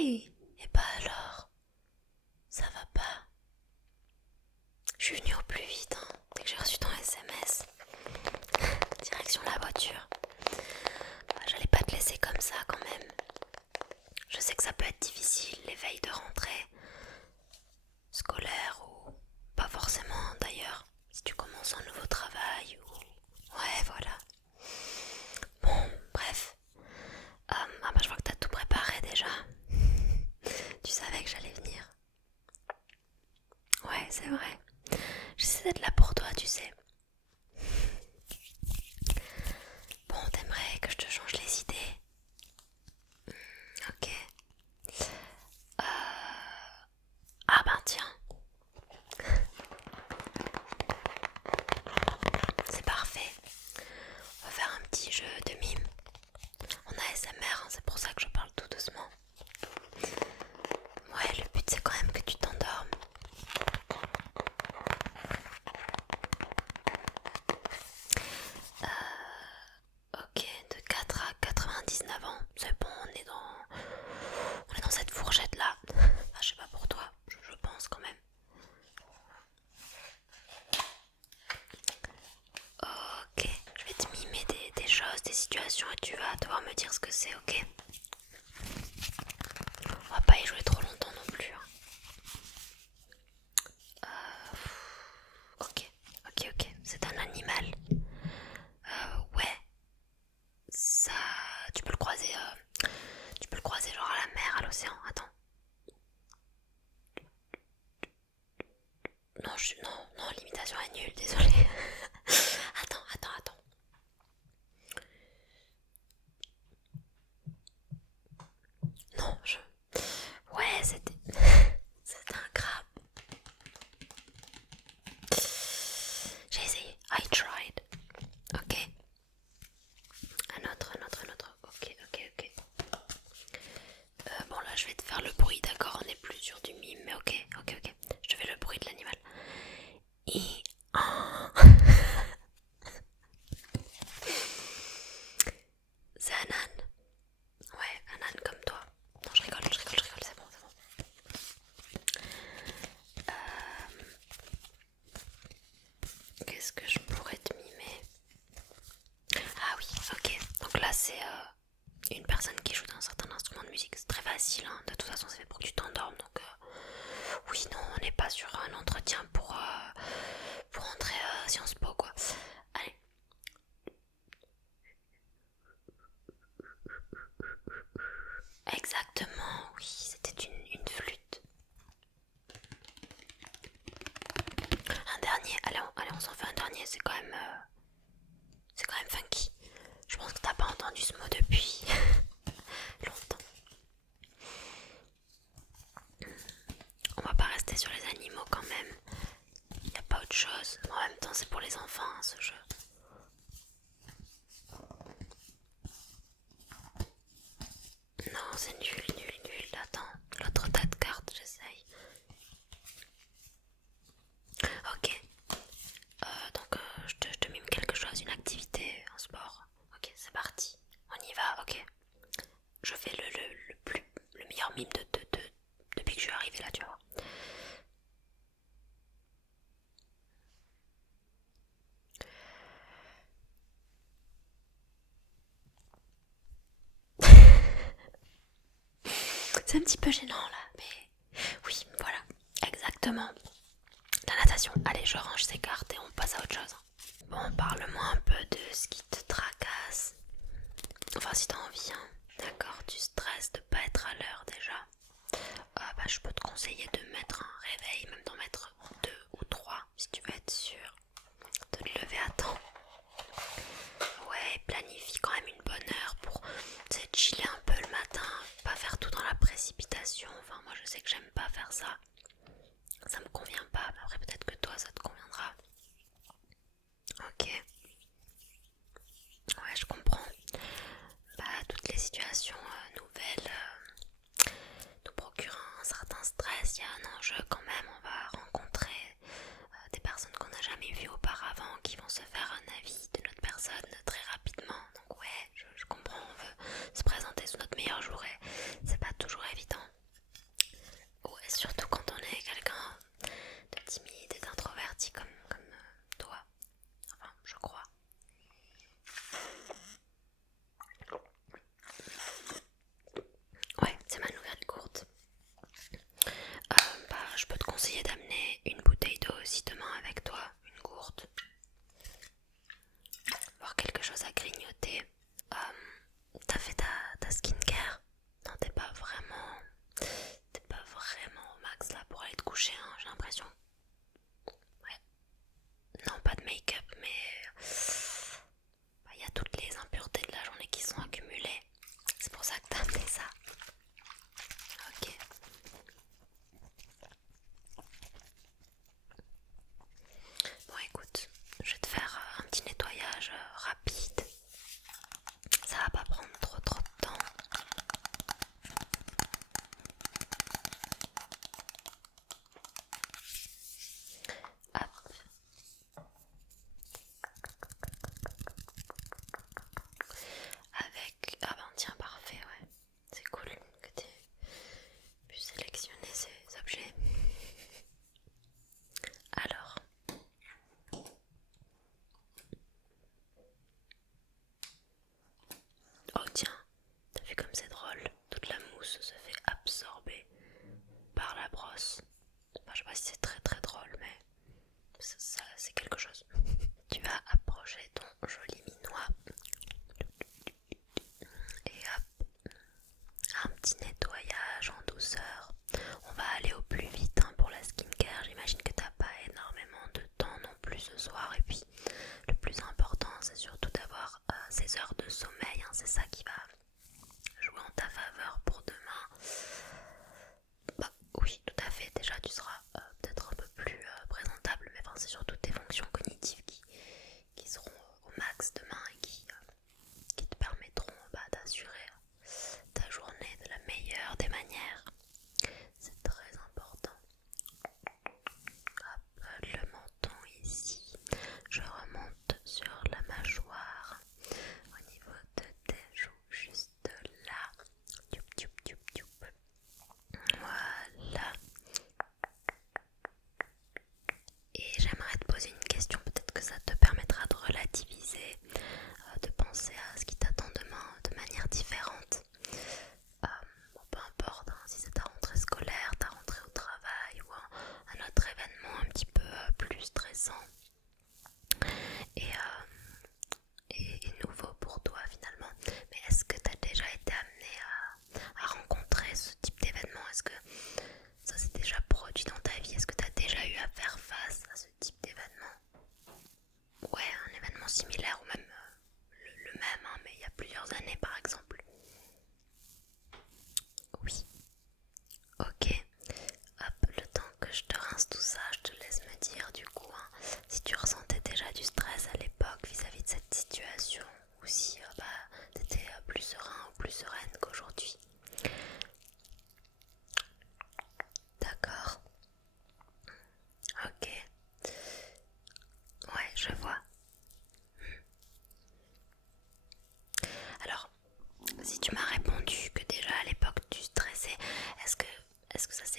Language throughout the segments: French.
Hey! Et bah alors, ça va pas? Je suis venue au plus vite, hein, dès que j'ai reçu ton SMS. Direction la voiture. Bah, j'allais pas te laisser comme ça quand même. Je sais que ça peut être difficile, les veilles de rentrée scolaire ou pas forcément d'ailleurs, si tu commences un nouveau travail ou... Ouais, voilà. Bon, bref. Ah bah je vois que t'as tout préparé déjà. Tu savais que j'allais venir. Ouais, c'est vrai. J'essaie d'être là pour toi, tu sais. Bon, t'aimerais que je te change les idées? Ok. Ah ben tiens, c'est parfait. On va faire un petit jeu de mime. En ASMR, hein, c'est pour ça que je parle tout doucement. Ouais, le but c'est quand même que tu t'endormes. Ok, de 4 à 99 ans, c'est bon, on est dans cette fourchette là. Enfin, je sais pas pour toi, je pense quand même. Ok, je vais te mimer des choses, des situations et tu vas devoir me dire ce que c'est, ok? On va pas y jouer trop longtemps non plus, hein. Ok, ok, c'est un animal. Ouais, ça, tu peux le croiser, genre à la mer, à l'océan. Attends. Non, non, l'imitation est nulle, désolée. Attends. Non, ouais, c'était un crabe. J'ai essayé. I tried. Ok. Un autre. Ok. Bon, là, je vais te faire le bruit, d'accord? On n'est plus sur du mime, mais ok. Je te fais le bruit de l'animal. Et... C'est un âne. Ouais, un âne comme toi. Non, je rigole, c'est bon. Qu'est-ce que je pourrais te mimer? Ah oui, ok. Donc là, c'est une personne qui joue d'un certain instrument de musique. C'est très facile, hein. De toute façon, c'est fait pour que tu t'endormes. Donc, oui, non, on n'est pas sur un entretien pour entrer à Sciences Po, quoi. Allez. Exactement, oui, c'était une flûte. Un dernier, allez, on s'en fait un dernier, c'est quand même funky. Je pense que t'as pas entendu ce mot depuis longtemps. On va pas rester sur les animaux quand même. Y a pas autre chose. En même temps, c'est pour les enfants, hein, ce jeu. Non, c'est nul. Attends, l'autre tas de cartes, j'essaye. Ok. Je te mime quelque chose, une activité, un sport. Ok, c'est parti. On y va, ok. Je fais le meilleur mime depuis que je suis arrivée là, tu vois. C'est un petit peu gênant là, mais oui, voilà, exactement. La natation. Allez, je range ces cartes et on passe à autre chose. Bon, parle-moi un peu de ce qui te tracasse. Enfin, si t'as envie, hein. D'accord, tu stresses de pas être à l'heure déjà. Bah, je peux te conseiller de mettre un réveil, même d'en mettre 2 ou 3 si tu veux être sûr de te lever à temps. Ouais, planifie quand même une bonne heure pour chiller un peu le matin, pas faire tout dans la précipitation. Enfin, moi je sais que j'aime pas faire ça. Ça me convient pas, mais après peut-être que toi ça te conviendra. Ok. Ouais, je comprends. Bah, toutes les situations nouvelles nous procurent un certain stress. Il y a un enjeu quand même. On va rencontrer des personnes qu'on n'a jamais vues auparavant qui vont se faire un avis de notre personne très rapidement. Donc ouais, je comprends. On veut se présenter sous notre meilleur jour et c'est pas toujours évident.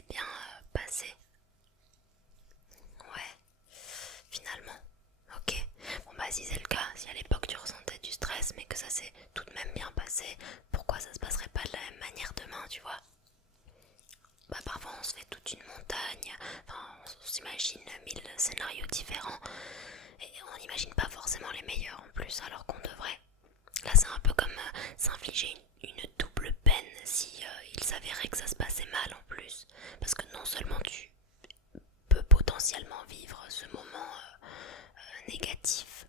s'est bien passé. Ouais, finalement. Ok. Bon bah si c'est le cas, si à l'époque tu ressentais du stress mais que ça s'est tout de même bien passé, pourquoi ça se passerait pas de la même manière demain, tu vois? Bah parfois on se fait toute une montagne, enfin on s'imagine 1000 scénarios différents et on n'imagine pas forcément les meilleurs en plus alors qu'on devrait. Là c'est un peu comme s'infliger une double peine si il s'avérait que ça se passait mal en plus. Parce que non seulement tu peux potentiellement vivre ce moment négatif,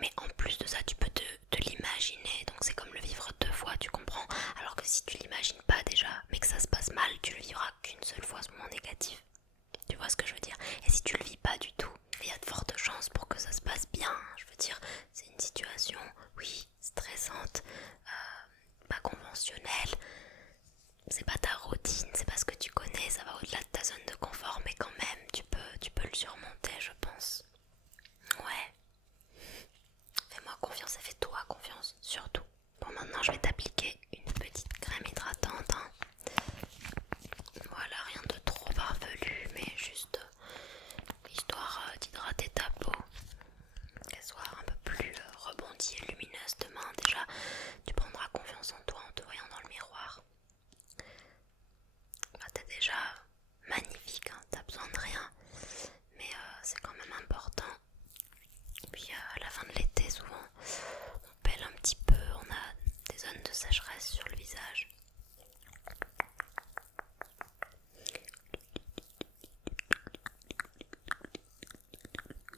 mais en plus de ça tu peux te l'imaginer, donc c'est comme le vivre deux fois, tu comprends? Alors que si tu l'imagines pas déjà, mais que ça se passe mal, tu le vivras qu'une seule fois ce moment négatif. Tu vois ce que je veux dire? Et si tu le vis pas du tout, il y a de fortes chances pour que ça se passe bien. Je veux dire, c'est une situation, oui, stressante, pas conventionnelle. C'est pas ta routine, c'est pas ce que tu connais, ça va au-delà de ta zone de confort, mais quand même, tu peux le surmonter, je pense. Ouais, fais-moi confiance et fais-toi confiance, surtout. Bon, maintenant, je vais t'appliquer une petite crème hydratante, hein. Voilà, rien de trop farfelu, mais juste histoire d'hydrater ta peau, qu'elle soit un peu plus rebondie et lumineuse demain. Déjà, tu prendras confiance en toi en te voyant dans le miroir. Bah, t'es déjà magnifique, hein, t'as besoin de rien, mais c'est quand même important. Puis à la fin de l'été, souvent, on pèle un petit peu, on a des zones de sécheresse sur le visage.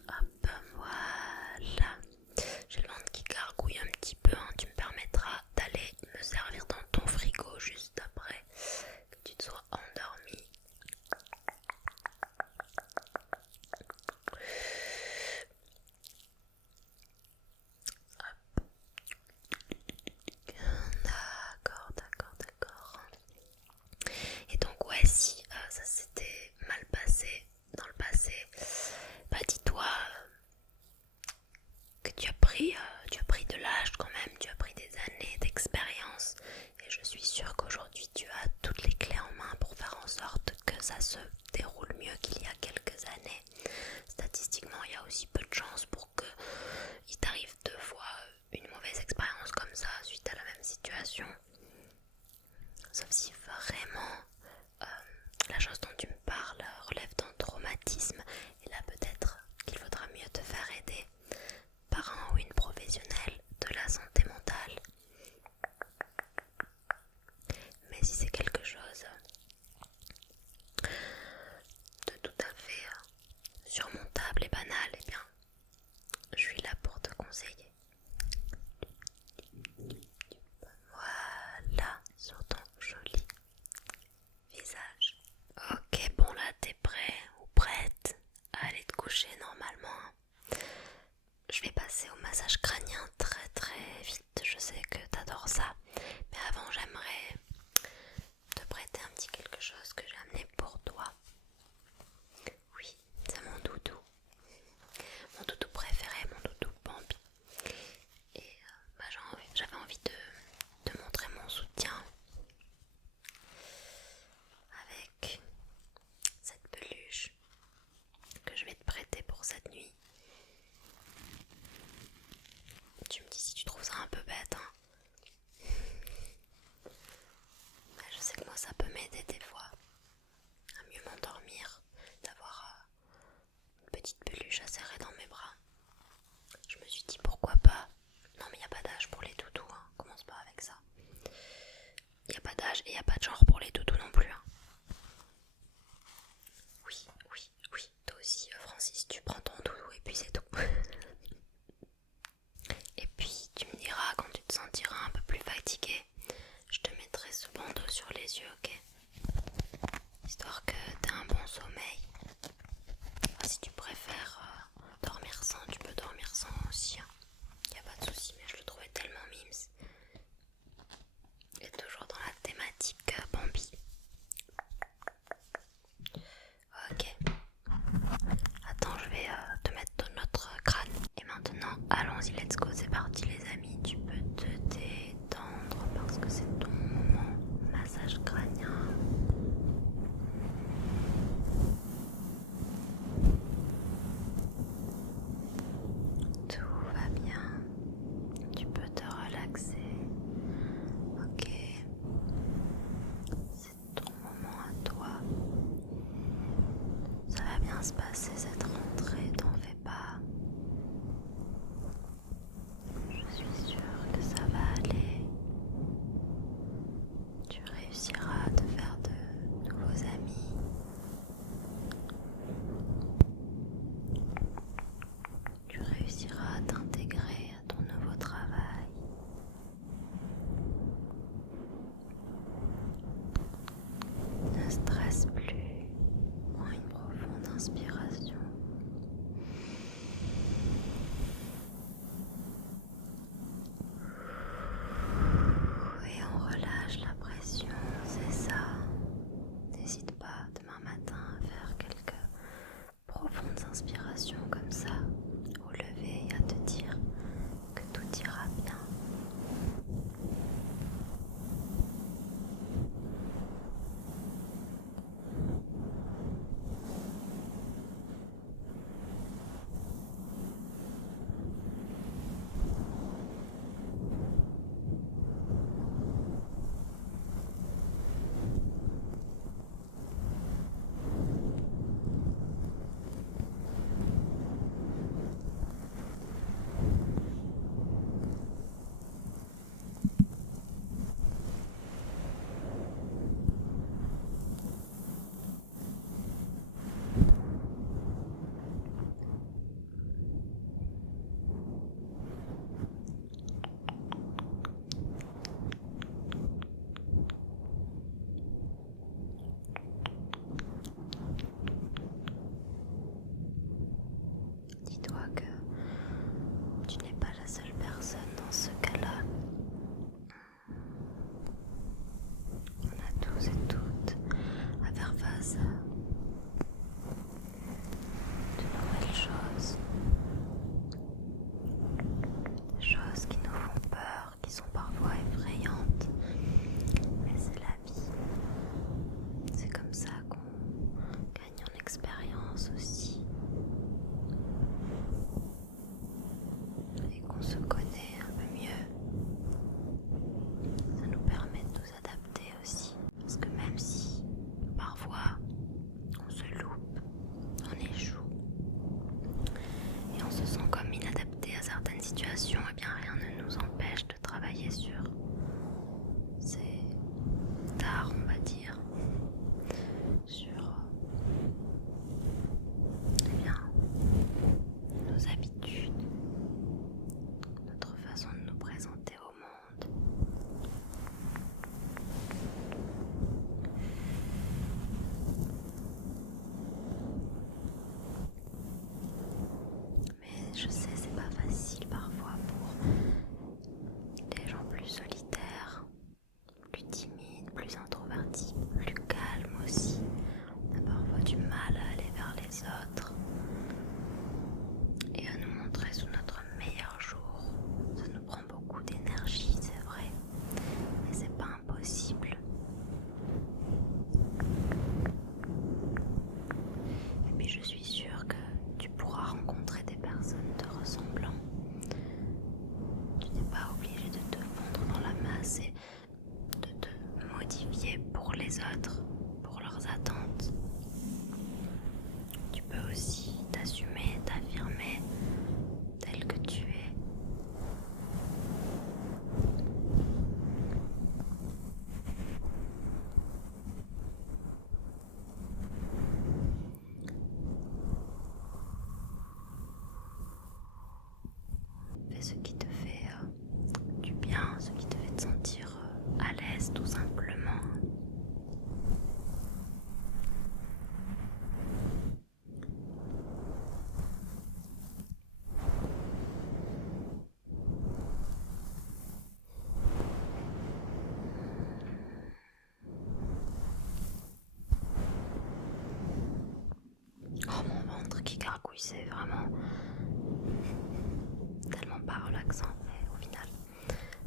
Hop, voilà. J'ai le ventre qui gargouille un petit peu, hein. Tu me permettras d'aller me servir dans ton frigo juste après que tu te sois endormi. D'accord. Et donc ouais, si ça s'était mal passé dans le passé, bah dis-toi que tu as pris de l'âge quand même, tu as pris des années d'expérience et je suis sûre qu'aujourd'hui tu as toutes les clés en main pour faire en sorte que ça se déroule mieux qu'il y a quelques années. Statistiquement, il y a aussi peu de chances pour qu'il t'arrive deux fois une mauvaise expérience comme ça suite à la même situation. Sauf si vraiment la chose dont tu me parles relève d'un traumatisme, et là peut-être qu'il faudra mieux te faire aider par un ou une professionnelle de la santé mentale. Mais si c'est quelque chose de tout à fait surmontable et banal, eh bien, je suis là pour te conseiller. Voilà, sur ton joli visage. Ok, bon là, t'es prêt ou prête à aller te coucher normalement. Je vais passer au massage crânien très vite. Je sais que t'adores ça. Mais avant, j'aimerais te prêter un petit quelque chose que j'ai amené pour toi. Oui, c'est mon doudou. Mon doudou préféré, mon doudou Bambi. Et bah, j'avais envie de te montrer mon soutien avec cette peluche que je vais te prêter pour cette nuit. Tu me dis si tu trouves ça un peu bête, hein. Bah, je sais que moi ça peut m'aider des fois à mieux m'endormir, d'avoir une petite peluche à serrer dans mes bras. Je me suis dit pourquoi pas. Non mais il n'y a pas d'âge pour les doudous, hein. Commence pas avec ça. Il n'y a pas d'âge et il n'y a pas de genre pour les doudous non plus, hein. Oui, toi aussi Francis, tu prends ton doudou et puis c'est tout. Et puis tu me diras quand tu te sentiras un peu plus fatigué, je te mettrai ce bandeau sur les yeux, ok? Histoire que t'aies un bon sommeil. Enfin, si tu préfères dormir sans, tu peux dormir sans aussi, hein. Y a pas de souci, mais je le trouvais tellement mimes. Et toujours dans la thématique Bambi. Ok. Attends, je vais te mettre dans notre crâne. Et maintenant, allons-y, let's go, c'est parti les amis. Tu peux te détendre parce que c'est ton moment massage crânien. bien se passer cette rentrée, t'en fais pas. Je suis sûre que ça va aller. Tu réussiras à te faire de nouveaux amis. Tu réussiras à t'intégrer à ton nouveau travail. Ne stresse plus. Prends une profonde inspiration. Et on relâche la pression, c'est ça. N'hésite pas demain matin à faire quelques profondes inspirations comme ça, au lever et à te dire que tout ira bien. Dis-toi que tu n'es pas la seule personne dans ce cas-là. On a tous et toutes à faire face à de nouvelles choses. Des choses qui nous font peur, qui sont parfois effrayantes. Mais c'est la vie. C'est comme ça qu'on gagne en expérience aussi. Et qu'on se connaît un peu mieux. Ça nous permet de nous adapter aussi. Parce que même si parfois on se loupe, on échoue et on se sent comme inadapté à certaines situations, et bien rien ne nous empêche de travailler sur ces tares, on va dire, sur nos habitudes, notre façon de nous présenter au monde. Mais je sais, c'est pas facile parfois pour les gens plus solitaires, plus timides, plus introvertis, plus calmes aussi. On a parfois du mal à aller vers les autres et à nous montrer sous notre meilleur jour. Ça nous prend beaucoup d'énergie, c'est vrai, mais c'est pas impossible. Et puis je suis sûre que tu pourras rencontrer des personnes te ressemblant. Tu n'es pas obligé de te fondre dans la masse et de te modifier pour les autres, pour leurs attentes. Tu peux aussi t'assumer, t'affirmer tel que tu es. Fais ce qui te fait du bien, ce qui te fait te sentir à l'aise tout simplement. Oh, mon ventre qui gargouille, c'est vraiment tellement pas relaxant, mais au final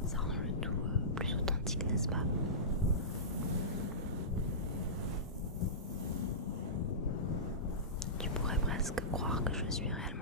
ça rend le tout plus authentique, n'est-ce pas? Tu pourrais presque croire que je suis réellement